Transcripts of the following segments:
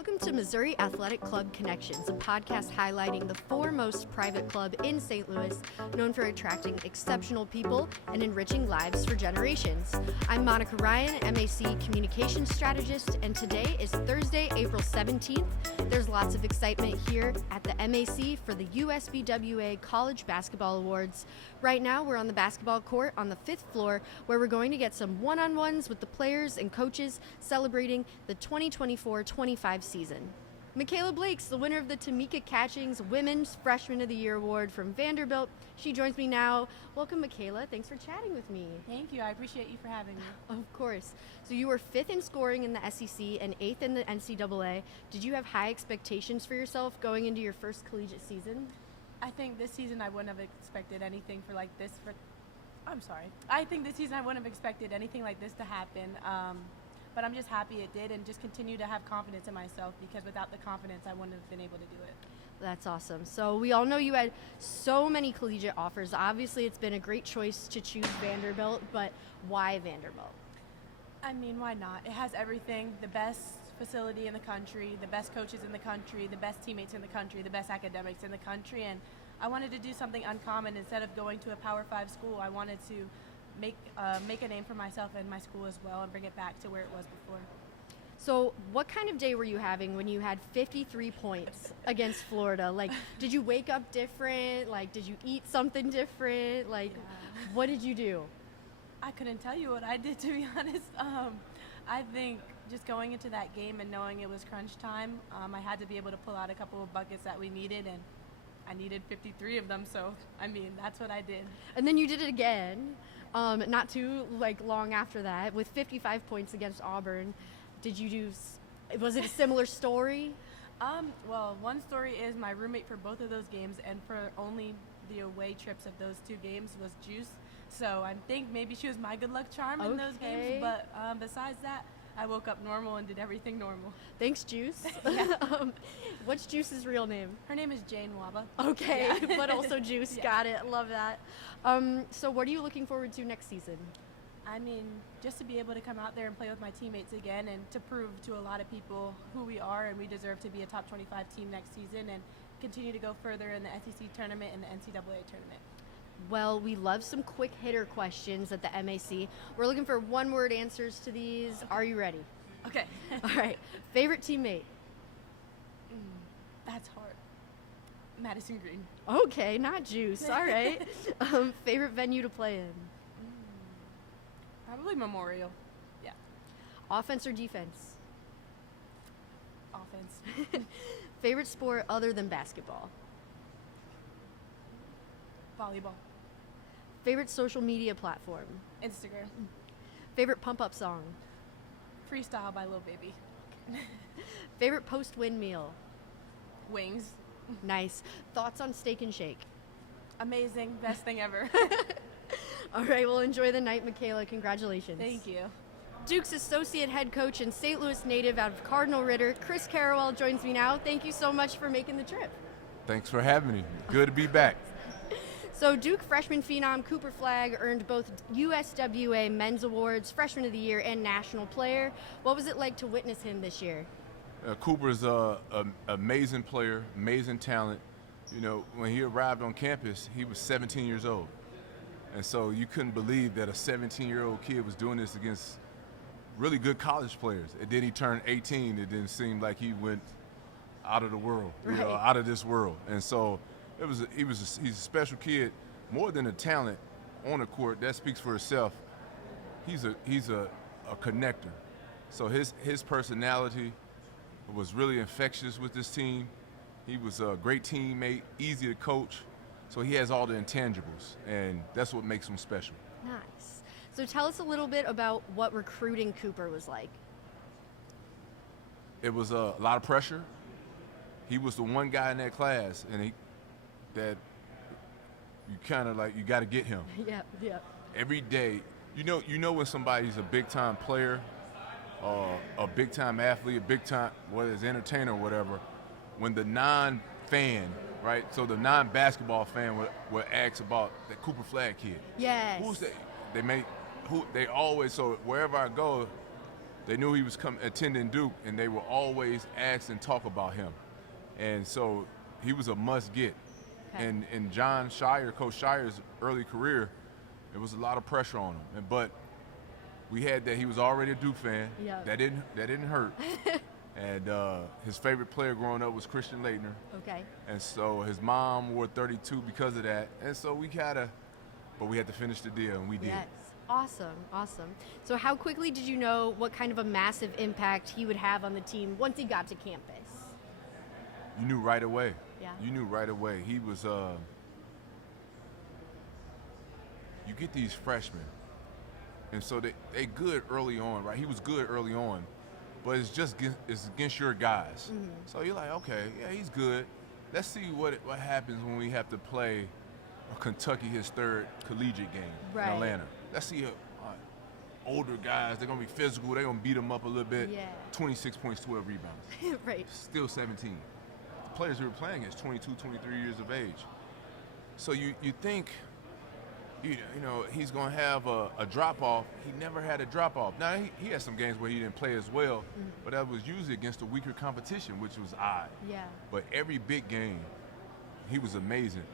Welcome to Missouri Athletic Club Connections, a podcast highlighting the foremost private club in St. Louis, known for attracting exceptional people and enriching lives for generations. I'm Monica Ryan, MAC Communications Strategist, and today is Thursday, April 17th. There's lots of excitement here at the MAC for the USBWA College Basketball Awards. Right now, we're on the basketball court on the 5th floor, where we're going to get some one-on-ones with the players and coaches celebrating the 2024-25 season. Mikayla Blakes, the winner of the Tamika Catchings Women's Freshman of the Year Award from Vanderbilt. She joins me now. Welcome, Mikayla. Thanks for chatting with me. Thank you. I appreciate you for having me. Of course. So you were 5th in scoring in the SEC and 8th in the NCAA. Did you have high expectations for yourself going into your first collegiate season? I think this season I wouldn't have expected anything I think this season I wouldn't have expected anything like this to happen. But I'm just happy it did, and just continue to have confidence in myself, because without the confidence I wouldn't have been able to do it. That's awesome. So we all know you had so many collegiate offers. Obviously, it's been a great choice to choose Vanderbilt, but why Vanderbilt? I mean, why not? It has everything: the best facility in the country, the best coaches in the country, the best teammates in the country, the best academics in the country, and I wanted to do something uncommon. Instead of going to a Power 5 school, I wanted to make a name for myself and my school as well, and bring it back to where it was before. So what kind of day were you having when you had 53 points against Florida? Like, did you wake up different? Like, did you eat something different? Like, What did you do? I couldn't tell you what I did, to be honest. I think just going into that game and knowing it was crunch time, I had to be able to pull out a couple of buckets that we needed, and I needed 53 of them, so I mean, that's what I did. And then you did it again, not too long after that, with 55 points against Auburn. Was it a similar story? Well, one story is my roommate for both of those games, and for only the away trips of those two games, was Juice. So I think maybe she was my good luck charm in those games, but besides that, I woke up normal and did everything normal. Thanks, Juice. What's Juice's real name? Her name is Jane Waba. Okay, yeah. But also Juice. Yeah. Got it. Love that. So what are you looking forward to next season? I mean, just to be able to come out there and play with my teammates again, and to prove to a lot of people who we are, and we deserve to be a top 25 team next season, and continue to go further in the SEC tournament and the NCAA tournament. Well, we love some quick hitter questions at the MAC. We're looking for one-word answers to these. Okay. Are you ready? Okay. All right. Favorite teammate? That's hard. Madison Green. Okay, not Juice. All right. Favorite venue to play in? Probably Memorial. Yeah. Offense or defense? Offense. Favorite sport other than basketball? Volleyball. Favorite social media platform? Instagram. Favorite pump-up song? Freestyle by Lil Baby. Favorite post-win meal? Wings. Nice. Thoughts on Steak and Shake? Amazing. Best thing ever. All right, well, enjoy the night, Mikayla. Congratulations. Thank you. Duke's associate head coach and St. Louis native out of Cardinal Ritter, Chris Carrawell, joins me now. Thank you so much for making the trip. Thanks for having me. Good to be back. So Duke freshman phenom Cooper Flagg earned both USWA Men's Awards, Freshman of the Year, and National Player. What was it like to witness him this year? Cooper's an amazing player, amazing talent. You know, when he arrived on campus, he was 17 years old. And so you couldn't believe that a 17-year-old kid was doing this against really good college players. And then he turned 18. It didn't seem like he went out of the world, out of this world. And so he's a special kid. More than a talent on the court, that speaks for itself. He's a connector. So his personality was really infectious with this team. He was a great teammate, easy to coach. So he has all the intangibles, and that's what makes him special. Nice. So tell us a little bit about what recruiting Cooper was like. It was a lot of pressure. He was the one guy in that class, and that you kind of you got to get him. Yep. Every day, you know when somebody's a big-time player, a big-time athlete, a big-time, whether it's entertainer or whatever, when the non-fan, right? So the non-basketball fan would ask about the Cooper Flagg kid. Yes. Who's that? They always, so wherever I go, they knew he was attending Duke, and they will always ask and talk about him. And so he was a must-get. Okay. And in Coach Shire's early career, there was a lot of pressure on him. But we had that he was already a Duke fan. Yep. That didn't hurt. And his favorite player growing up was Christian Laettner. Okay. And so his mom wore 32 because of that. And so we had to finish the deal, and we did. Yes. Awesome. So how quickly did you know what kind of a massive impact he would have on the team once he got to campus? You knew right away. Yeah. You knew right away. He was, you get these freshmen, and so they good early on, right? He was good early on, but it's against your guys. Mm-hmm. So you're like, okay, yeah, he's good. Let's see what happens when we have to play Kentucky, his third collegiate game Right. in Atlanta. Let's see older guys. They're going to be physical. They're going to beat them up a little bit. Yeah. 26 points, 12 rebounds. Right. Still 17. The players we were playing is 22, 23 years of age. So you think, you know, he's going to have a drop-off. He never had a drop-off. Now, he had some games where he didn't play as well, but that was usually against a weaker competition, which was odd. Yeah. But every big game, he was amazing.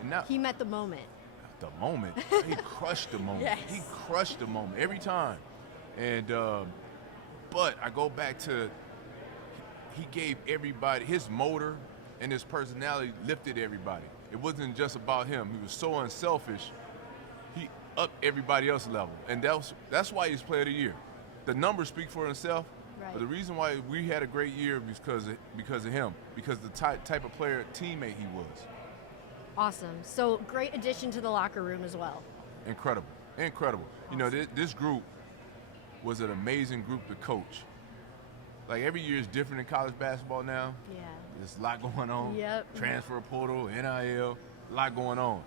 And now, He met the moment. the moment, he crushed the moment. Yes. He crushed the moment every time. And but I go back to he gave everybody his motor and his personality lifted everybody. It wasn't just about him. He was so unselfish. He upped everybody else's level, and that's why he's Player of the Year. The numbers speak for himself. Right. But the reason why we had a great year is because of him, because the type of player teammate he was. Awesome. So great addition to the locker room as well. Incredible. You know, this group was an amazing group to coach. Like, every year is different in college basketball now. Yeah. There's a lot going on. Yep. Transfer portal, NIL, a lot going on.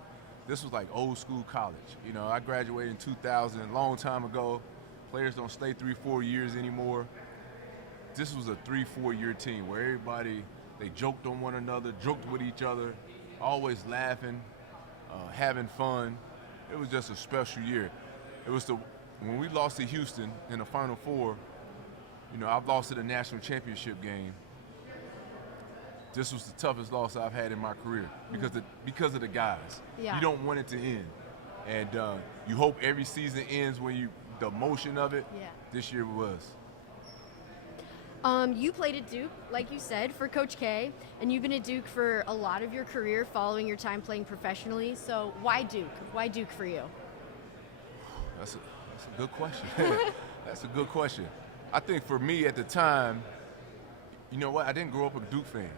This was like old school college. You know, I graduated in 2000, a long time ago. Players don't stay 3-4 years anymore. This was a 3-4 year team where everybody, they joked on one another, joked with each other, always laughing, having fun. It was just a special year. It was when we lost to Houston in the Final Four. You know, I've lost to the national championship game. This was the toughest loss I've had in my career because of the guys. Yeah. You don't want it to end, and you hope every season ends when the emotion of it. Yeah. This year was. You played at Duke, like you said, for Coach K, and you've been at Duke for a lot of your career following your time playing professionally. So why Duke? Why Duke for you? That's a good question. That's a good question. I think for me at the time, you know what? I didn't grow up a Duke fan.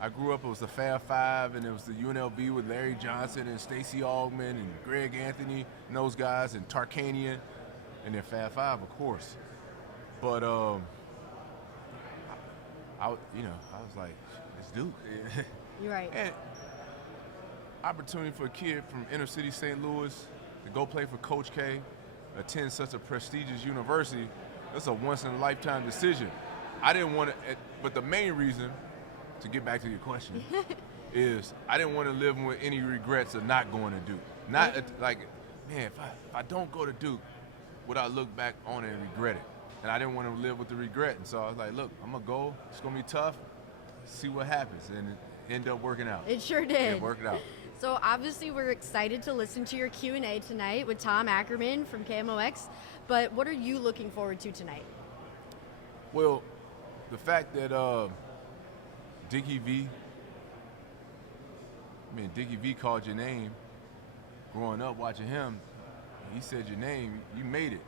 I grew up, it was the Fab Five, and it was the UNLV with Larry Johnson and Stacey Augmon and Greg Anthony and those guys, and Tarkanian, and then Fab Five, of course. But I was like, it's Duke. You're right. And opportunity for a kid from inner city St. Louis to go play for Coach K, attend such a prestigious university, that's a once-in-a-lifetime decision. I didn't want to, but the main reason, to get back to your question, is I didn't want to live with any regrets of not going to Duke. Not like, man, if I don't go to Duke, would I look back on it and regret it? And I didn't want to live with the regret. And so I was like, look, I'm going to go. It's going to be tough. See what happens. And it ended up working out. It sure did. Yeah, it worked out. So obviously we're excited to listen to your Q&A tonight with Tom Ackerman from KMOX. But what are you looking forward to tonight? Well, the fact that Dickie V called your name growing up watching him. He said your name, you made it.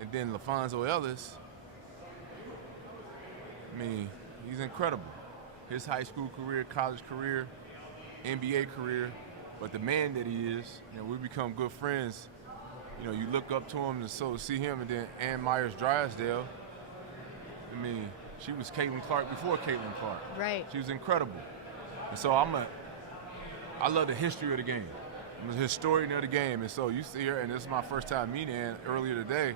And then LaPhonso Ellis, I mean, he's incredible. His high school career, college career, NBA career, but the man that he is, you know, we become good friends. You know, you look up to him and so see him, and then Meyers Drysdale, I mean, she was Caitlin Clark before Caitlin Clark. Right. She was incredible. And so I love the history of the game. I'm a historian of the game, and so you see her, and this is my first time meeting her earlier today.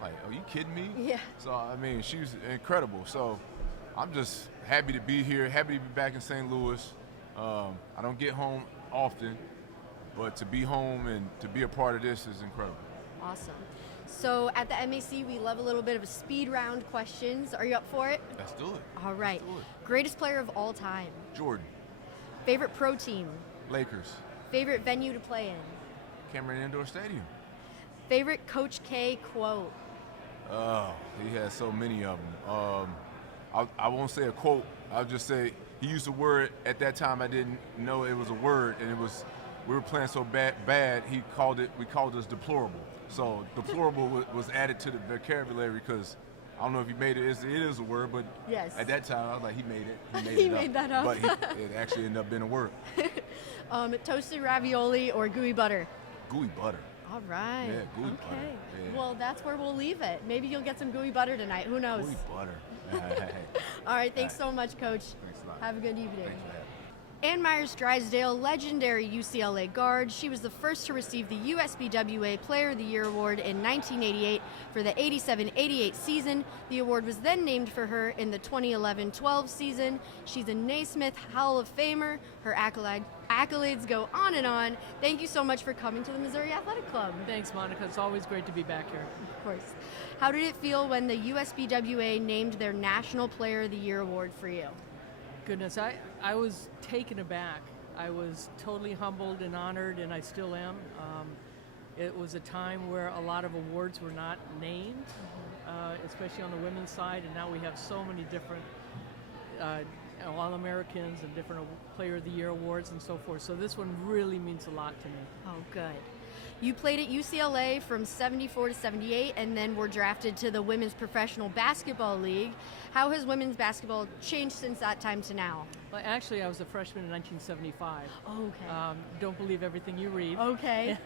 Like, are you kidding me? Yeah. So, I mean, she's incredible. So, I'm just happy to be here, happy to be back in St. Louis. I don't get home often, but to be home and to be a part of this is incredible. Awesome. So at the MAC, we love a little bit of a speed round questions. Are you up for it? Let's do it. All right. Let's do it. Greatest player of all time. Jordan. Favorite pro team. Lakers. Favorite venue to play in. Cameron Indoor Stadium. Favorite Coach K quote. Oh, he has so many of them. I won't say a quote. I'll just say he used a word at that time I didn't know it was a word, and we were playing so bad. We called us deplorable. So deplorable was added to the vocabulary because I don't know if he made it. It is a word, but yes. At that time I was like, he made it. He made that up. But it actually ended up being a word. Toasted ravioli or gooey butter. Gooey butter. All right. Yeah, gooey okay. butter. Yeah. Well, that's where we'll leave it. Maybe you'll get some gooey butter tonight. Who knows? Gooey butter. All right. Thanks so much, Coach. Thanks a lot. Have a good evening. Thanks for having me. Ann Meyers Drysdale, legendary UCLA guard. She was the first to receive the USBWA Player of the Year award in 1988 for the 87-88 season. The award was then named for her in the 2011-12 season. She's a Naismith Hall of Famer. Her accolades go on and on. Thank you so much for coming to the Missouri Athletic Club. Thanks, Monica. It's always great to be back here. Of course. How did it feel when the USBWA named their National Player of the Year award for you? Goodness, I was taken aback. I was totally humbled and honored, and I still am. It was a time where a lot of awards were not named, especially on the women's side, and now we have so many different All-Americans and different Player of the Year awards and so forth. So this one really means a lot to me. Oh, good. You played at UCLA from 74 to 78 and then were drafted to the Women's Professional Basketball League. How has women's basketball changed since that time to now? Well, actually, I was a freshman in 1975. Oh, okay. Don't believe everything you read. Okay.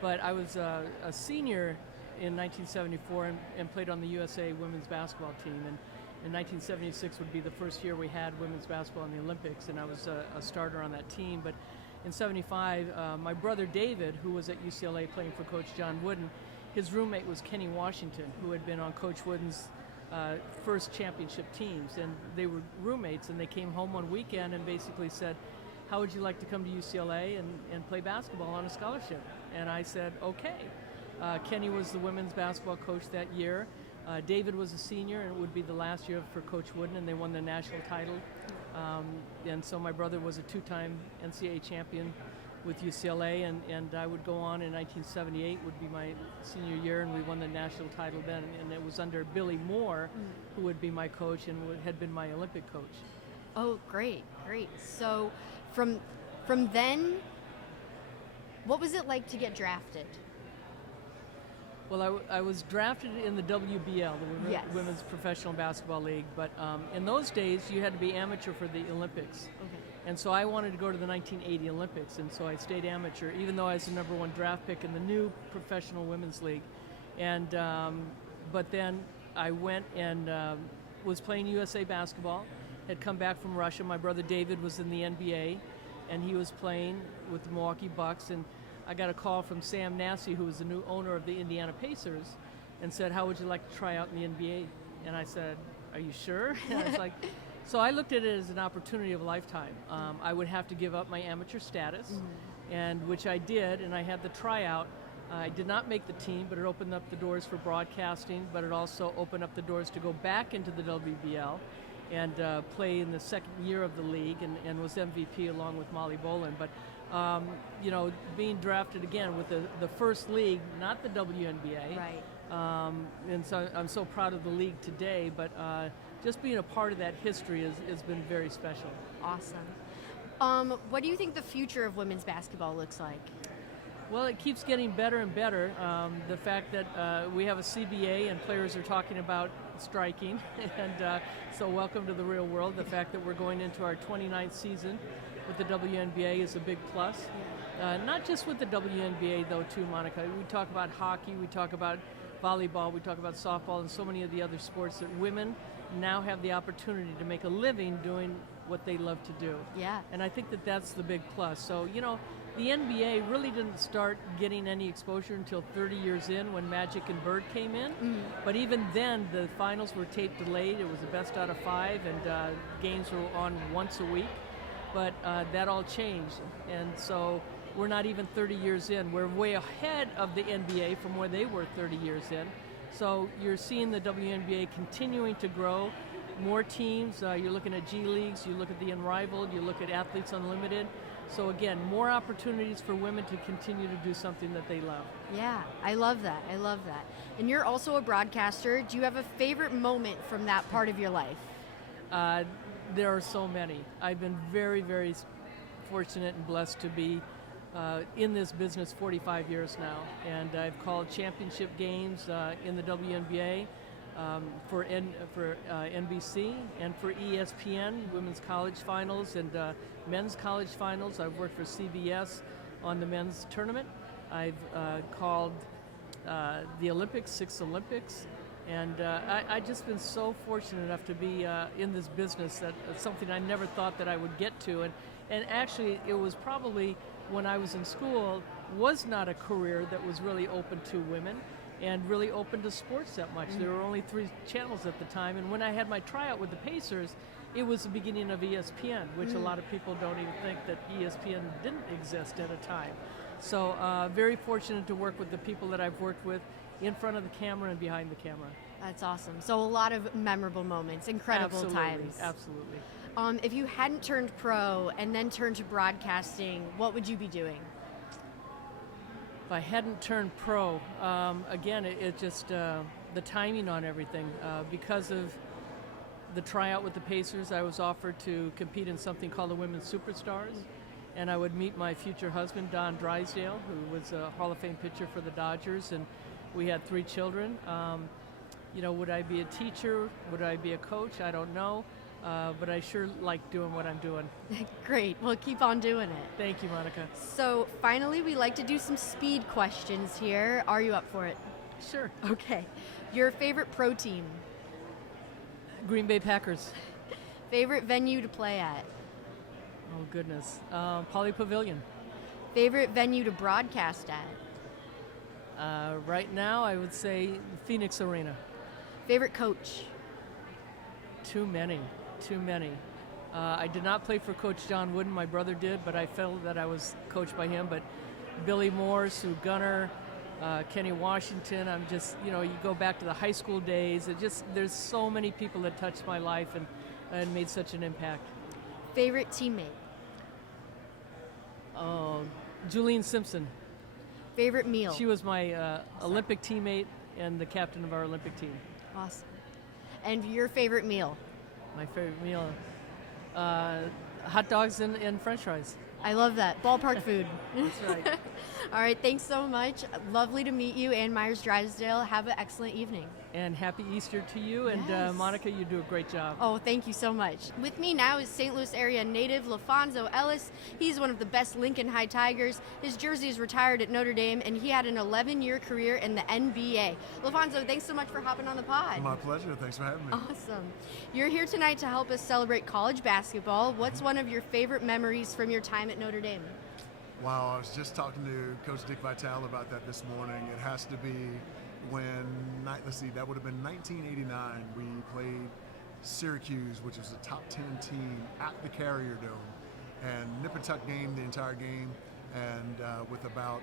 But I was a senior in 1974 and played on the USA women's basketball team. And in 1976 would be the first year we had women's basketball in the Olympics, and I was a starter on that team. But in 75, my brother David, who was at UCLA playing for Coach John Wooden, his roommate was Kenny Washington, who had been on Coach Wooden's first championship teams. And they were roommates, and they came home one weekend and basically said, how would you like to come to UCLA and play basketball on a scholarship? And I said, okay. Kenny was the women's basketball coach that year. David was a senior, and it would be the last year for Coach Wooden, and they won the national title. And so my brother was a two-time NCAA champion with UCLA, and I would go on in 1978 would be my senior year, and we won the national title then. And it was under Billy Moore, who would be my coach and had been my Olympic coach. Oh, great, great. So from then, what was it like to get drafted? Well, I was drafted in the WBL, the Yes. Women's Professional Basketball League, but in those days you had to be amateur for the Olympics. Okay. And so I wanted to go to the 1980 Olympics, and so I stayed amateur, even though I was the #1 draft pick in the new Professional Women's League. And but then I went and was playing USA basketball, had come back from Russia. My brother David was in the NBA, and he was playing with the Milwaukee Bucks, and I got a call from Sam Nassy, who was the new owner of the Indiana Pacers, and said, how would you like to try out in the NBA? And I said, are you sure? And I was like, so I looked at it as an opportunity of a lifetime. I would have to give up my amateur status, and which I did, and I had the tryout. I did not make the team, but it opened up the doors for broadcasting, but it also opened up the doors to go back into the WBL and play in the second year of the league, and was MVP along with Molly Bolin. But you know, being drafted again with the first league, not the WNBA. Right. And so I'm so proud of the league today, but just being a part of that history has been very special. Awesome. What do you think the future of women's basketball looks like? Well, it keeps getting better and better. The fact that we have a CBA and players are talking about striking, and so welcome to the real world. The fact that we're going into our 29th season with the WNBA is a big plus. Not just with the WNBA though too, Monica. We talk about hockey, we talk about volleyball, we talk about softball, and so many of the other sports that women now have the opportunity to make a living doing what they love to do. Yeah. And I think that that's the big plus. So, you know, the NBA really didn't start getting any exposure until 30 years in when Magic and Bird came in. But even then, the finals were tape delayed. It was the best out of 5, and games were on once a week. But that all changed. And so we're not even 30 years in. We're way ahead of the NBA from where they were 30 years in. So you're seeing the WNBA continuing to grow. More teams, you're looking at G Leagues, you look at the Unrivaled, you look at Athletes Unlimited. So again, more opportunities for women to continue to do something that they love. Yeah, I love that. I love that. And you're also a broadcaster. Do you have a favorite moment from that part of your life? There are so many. I've been very, very fortunate and blessed to be in this business 45 years now. And I've called championship games in the WNBA for NBC and for ESPN, women's college finals and men's college finals. I've worked for CBS on the men's tournament. I've called the Olympics, 6 Olympics. And I've just been so fortunate enough to be in this business that it's something I never thought that I would get to. And actually, it was probably when I was in school, was not a career that was really open to women and really open to sports that much. There were only 3 channels at the time. And when I had my tryout with the Pacers, it was the beginning of ESPN, which a lot of people don't even think that ESPN didn't exist at a time. So very fortunate to work with the people that I've worked with in front of the camera and behind the camera. That's awesome. So a lot of memorable moments, incredible times. Absolutely. If you hadn't turned pro and then turned to broadcasting, what would you be doing? If I hadn't turned pro, again, it just the timing on everything. Because of the tryout with the Pacers, I was offered to compete in something called the Women's Superstars, and I would meet my future husband, Don Drysdale, who was a Hall of Fame pitcher for the Dodgers, and we had 3 children. Would I be a teacher? Would I be a coach? I don't know. But I sure like doing what I'm doing. Great. Well, keep on doing it. Thank you, Monica. So finally, we like to do some speed questions here. Are you up for it? Sure. Okay. Your favorite pro team? Green Bay Packers. Favorite venue to play at? Oh, goodness. Poly Pavilion. Favorite venue to broadcast at? Right now, I would say Phoenix Arena. Favorite coach? Too many. I did not play for Coach John Wooden. My brother did, but I felt that I was coached by him. But Billy Moore, Sue Gunner, Kenny Washington, I'm just, you go back to the high school days. There's so many people that touched my life and made such an impact. Favorite teammate? Julian Simpson. Favorite meal? She was my Olympic teammate and the captain of our Olympic team. Awesome. And your favorite meal? My favorite meal, hot dogs and French fries. I love that. Ballpark food. That's right. All right, thanks so much. Lovely to meet you, and Meyers Drysdale. Have an excellent evening. And happy Easter to you. And Yes. Monica, you do a great job. Oh, thank you so much. With me now is St. Louis area native LaPhonso Ellis. He's one of the best Lincoln High Tigers. His jersey is retired at Notre Dame, and he had an 11-year career in the NBA. LaPhonso, thanks so much for hopping on the pod. My pleasure. Thanks for having me. Awesome. You're here tonight to help us celebrate college basketball. What's one of your favorite memories from your time at Notre Dame? Wow, I was just talking to Coach Dick Vitale about that this morning. It has to be when, that would have been 1989. We played Syracuse, which was a top 10 team at the Carrier Dome. And nip and tuck game the entire game. And with about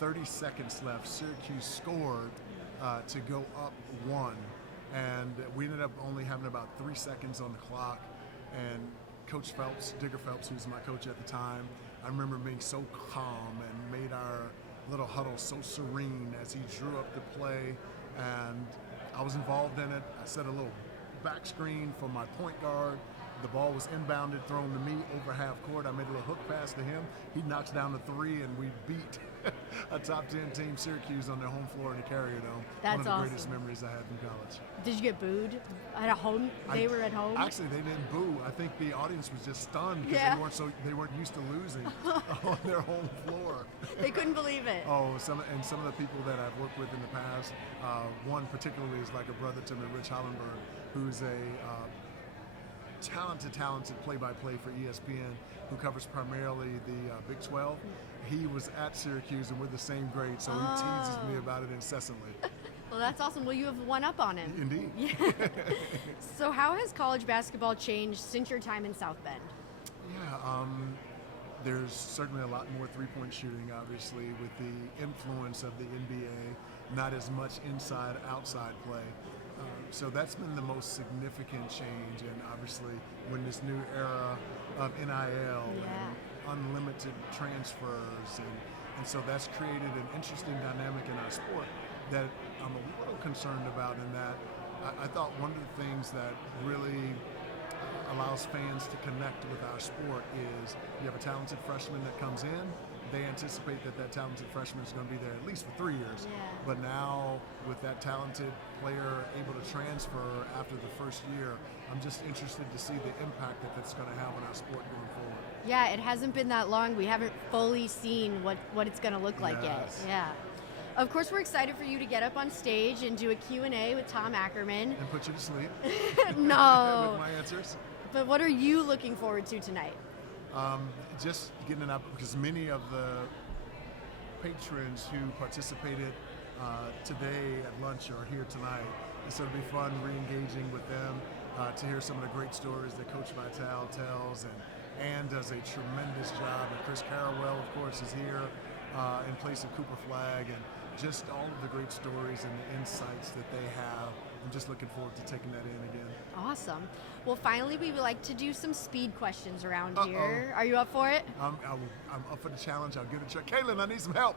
30 seconds left, Syracuse scored to go up 1. And we ended up only having about 3 seconds on the clock. And Coach Phelps, Digger Phelps, who was my coach at the time, I remember being so calm and made our little huddle so serene as he drew up the play, and I was involved in it. I set a little back screen for my point guard. The ball was inbounded, thrown to me over half court. I made a little hook pass to him. He knocks down the 3, and we beat a top 10 team, Syracuse, on their home floor in the Carrier Dome. That's one of the awesome. greatest memories I had from college. Did you get booed at home? They were at home? Actually, they didn't boo. I think the audience was just stunned because Yeah. they weren't used to losing on their home floor. They couldn't believe it. Oh, some of the people that I've worked with in the past, one particularly is like a brother to me, Rich Hollenberg, who's a talented play-by-play for ESPN, who covers primarily the Big 12. He was at Syracuse, and we're the same grade, so he teases me about it incessantly. Well, that's awesome. Well, you have one up on him. Indeed. Yeah. So how has college basketball changed since your time in South Bend? Yeah, There's certainly a lot more three-point shooting, obviously, with the influence of the NBA, not as much inside-outside play. So that's been the most significant change, and obviously when this new era of NIL and unlimited transfers, and so that's created an interesting dynamic in our sport that I'm a little concerned about, in that I thought one of the things that really allows fans to connect with our sport is you have a talented freshman that comes in, they anticipate that talented freshman is going to be there at least for 3 years. Yeah. But now with that talented player able to transfer after the first year, I'm just interested to see the impact that that's going to have on our sport going forward. Yeah, it hasn't been that long. We haven't fully seen what it's going to look like yet. Yeah. Of course, we're excited for you to get up on stage and do a Q&A with Tom Ackerman. And put you to sleep. No. With my answers. But what are you looking forward to tonight? Just getting it up, because many of the patrons who participated today at lunch are here tonight. And so it'll be fun re-engaging with them to hear some of the great stories that Coach Vitale tells, and does a tremendous job. And Chris Carrawell, of course, is here in place of Cooper Flagg, and just all of the great stories and the insights that they have. I'm just looking forward to taking that in again. Awesome. Well, finally, we would like to do some speed questions around here. Are you up for it? I'm up for the challenge. I'll give it a try. Kaylin, I need some help.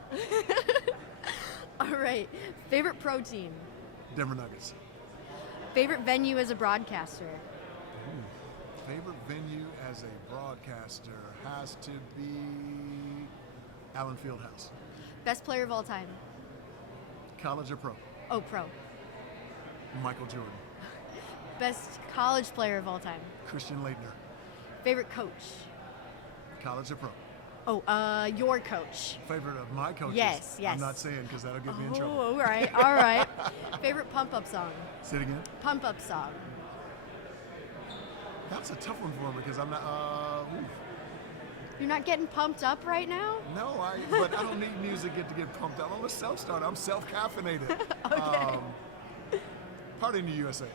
All right. Favorite pro team? Denver Nuggets. Favorite venue as a broadcaster? Favorite venue as a broadcaster has to be Allen Fieldhouse. Best player of all time? College or pro? Oh, pro. Michael Jordan. Best college player of all time? Christian Laettner. Favorite coach? College or pro? Oh, your coach. Favorite of my coaches? Yes. I'm not saying, because that'll get me in trouble. All right. Favorite pump-up song? Say it again. Pump-up song. That's a tough one for me, because I'm not. You're not getting pumped up right now? No, but I don't need music to get pumped up. I'm a self-starter. I'm self-caffeinated. Okay. Party in the USA.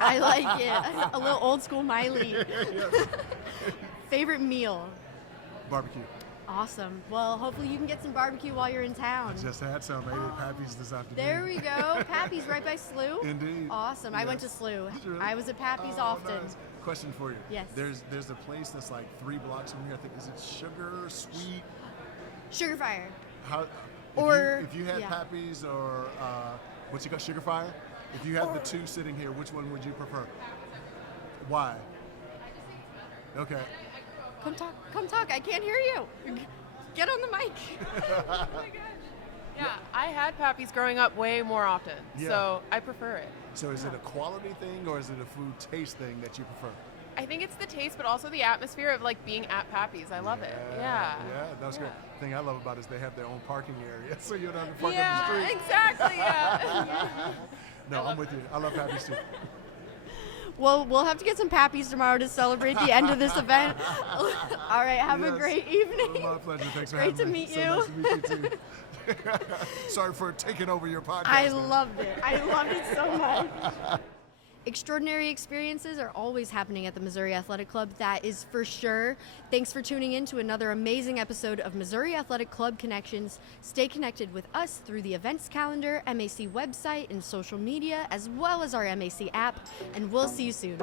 I like it. A little old school Miley. Yes. Favorite meal? Barbecue. Awesome. Well, hopefully you can get some barbecue while you're in town. I just had some. I ate at Pappy's this afternoon. There we go. Pappy's right by SLU. Indeed. Awesome. I went to Yes. SLU. Did you really? I was at Pappy's often. Nice. Question for you. Yes. There's a place that's like 3 blocks from here. I think, is it Sugar, Sweet? Sugar Fire. If you had yeah. Pappy's or what's it called, Sugar Fire? If you had the two sitting here, which one would you prefer? Why? Okay. Come talk. I can't hear you. Get on the mic. Oh my gosh. Yeah, I had Pappy's growing up way more often, so I prefer it. So is it a quality thing, or is it a food taste thing that you prefer? I think it's the taste, but also the atmosphere of like being at Pappy's. I love it. Yeah. Yeah, that's great. The thing I love about it is they have their own parking area, so you don't have to park up the street. Exactly. Yeah. No, I'm with you. I love Pappy's too. Well, we'll have to get some Pappy's tomorrow to celebrate the end of this event. All right, have a great evening. My pleasure. Thanks for Great having to me. meet So you. nice to meet you too. Sorry for taking over your podcast. I loved it. I loved it so much. Extraordinary experiences are always happening at the Missouri Athletic Club, that is for sure. Thanks for tuning in to another amazing episode of Missouri Athletic Club Connections. Stay connected with us through the events calendar, MAC website, and social media, as well as our MAC app, and we'll see you soon.